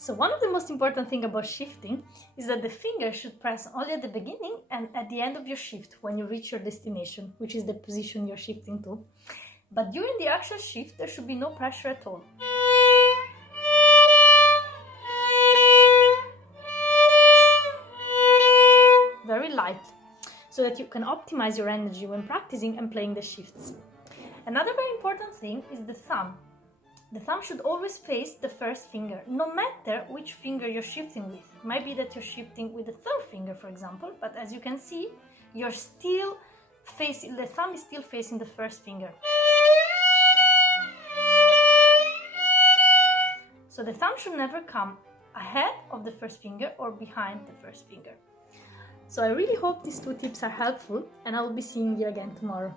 So one of the most important things about shifting is that the finger should press only at the beginning and at the end of your shift when you reach your destination, which is the position you're shifting to. But during the actual shift, there should be no pressure at all. Very light, so that you can optimize your energy when practicing and playing the shifts. Another very important thing is the thumb. The thumb should always face the first finger, no matter which finger you're shifting with. It might be that you're shifting with the third finger, for example, but as you can see, you're still facing, the thumb is still facing the first finger. So the thumb should never come ahead of the first finger or behind the first finger. So I really hope these 2 tips are helpful, and I will be seeing you again tomorrow.